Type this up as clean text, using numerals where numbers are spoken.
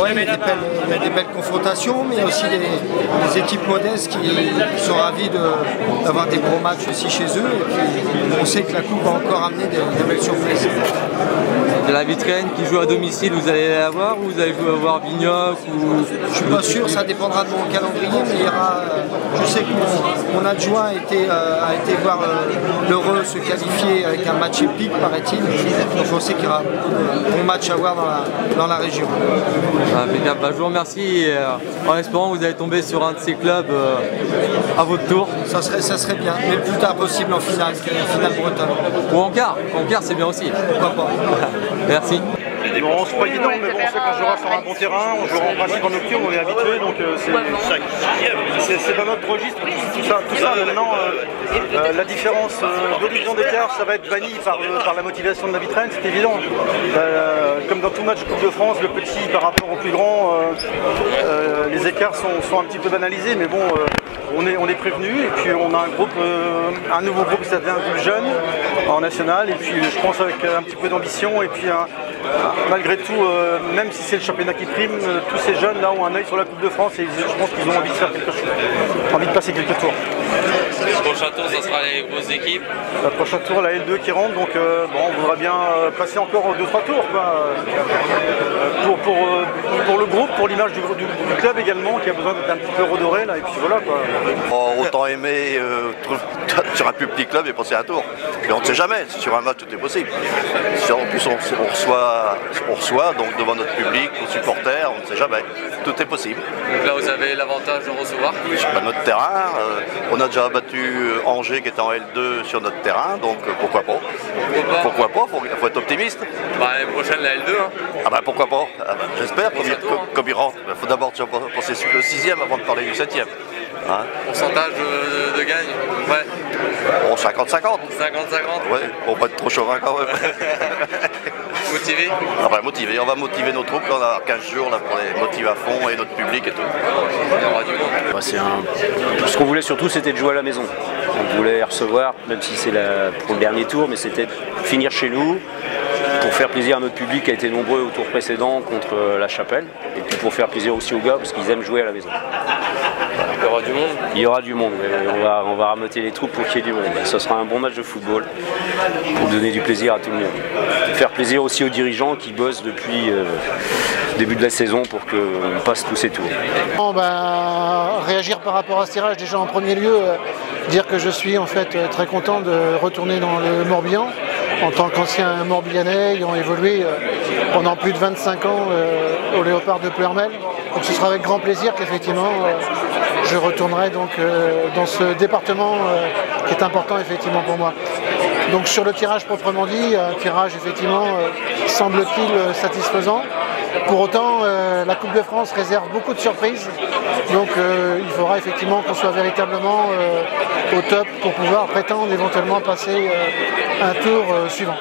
Ouais, il y a des belles confrontations, mais aussi des équipes modestes qui sont ravies d'avoir des gros matchs aussi chez eux. Et puis, on sait que la Coupe va encore amener des belles surprises. De la Vitraine qui joue à domicile, vous allez la voir ou vous allez voir Vignoc ou... Je suis pas sûr, ça dépendra de mon calendrier, mais il y aura, je sais que mon adjoint a été voir l'Heureux se qualifier avec un match épique, paraît-il. Donc on sait qu'il y aura beaucoup de bons matchs à voir dans la région. Impeccable. Je vous remercie et, en espérant que vous allez tomber sur un de ces clubs à votre tour. Ça serait bien, mais le plus tard possible en finale bretonne. Ou en quart c'est bien aussi. Pourquoi pas. Merci. Bon, c'est pas évident, mais bon, c'est quand on jouera sur un bon terrain, on jouera en principe en nocturne, on est habitué, donc c'est dans notre registre. Tout ça maintenant, la différence de millions d'écart, ça va être banni par la motivation de la Vitraine, c'est évident. Comme dans tout match de Coupe de France, le petit par rapport au plus grand, les écarts sont un petit peu banalisés, mais bon, on est prévenu, et puis on a un nouveau groupe qui s'appelle un groupe jeune en national, et puis je pense avec un petit peu d'ambition, et puis malgré tout, même si c'est le championnat qui prime, tous ces jeunes là ont un œil sur la Coupe de France et je pense qu'ils ont envie de faire quelque chose, envie de passer quelques tours. Le prochain tour, ça sera les grosses équipes. Le prochain tour, la L2 qui rentre, donc bon, on voudra bien passer encore 2-3 tours quoi. Pour le groupe, pour l'image du club également, qui a besoin d'être un petit peu redoré là, et puis voilà quoi. Autant aimer sur un plus petit club et passer un tour. Mais on ne sait jamais, sur un match tout est possible. En plus on reçoit donc devant notre public, nos supporters, on ne sait jamais. Tout est possible. Donc là vous avez l'avantage de recevoir. Sur notre terrain, on a déjà battu Angers qui était en L2 sur notre terrain, donc pourquoi pas. Pourquoi pas, faut être optimiste. L'année prochaine la L2 hein. Ah bah pourquoi pas, j'espère comme il rentre. Il faut d'abord penser sur le 6e avant de parler du 7e. Hein? Pourcentage de gagne, ouais. Bon, 50-50. 50-50. Ouais, on va être trop chauvin quand même. Motivé? Ah bah, motivé, on va motiver nos troupes, on a 15 jours là, pour les motiver à fond et notre public et tout. Il y aura du monde. Ce qu'on voulait surtout c'était de jouer à la maison. On voulait recevoir, même si c'est pour le dernier tour, mais c'était de finir chez nous, pour faire plaisir à notre public qui a été nombreux au tour précédent contre la Chapelle, et puis pour faire plaisir aussi aux gars parce qu'ils aiment jouer à la maison. Il y aura du monde? Il y aura du monde, on va rameuter les troupes pour qu'il y ait du monde. Ce sera un bon match de football pour donner du plaisir à tout le monde. Faire plaisir aussi aux dirigeants qui bossent depuis le début de la saison pour qu'on passe tous ces tours. Réagir par rapport à ce tirage, déjà en premier lieu, dire que je suis en fait très content de retourner dans le Morbihan en tant qu'ancien Morbihanais ayant évolué pendant plus de 25 ans au Léopard de Pleurmel. Donc ce sera avec grand plaisir qu'effectivement je retournerai donc dans ce département qui est important effectivement pour moi. Donc sur le tirage proprement dit, un tirage effectivement semble-t-il satisfaisant. Pour autant, la Coupe de France réserve beaucoup de surprises, donc il faudra effectivement qu'on soit véritablement au top pour pouvoir prétendre éventuellement passer un tour suivant.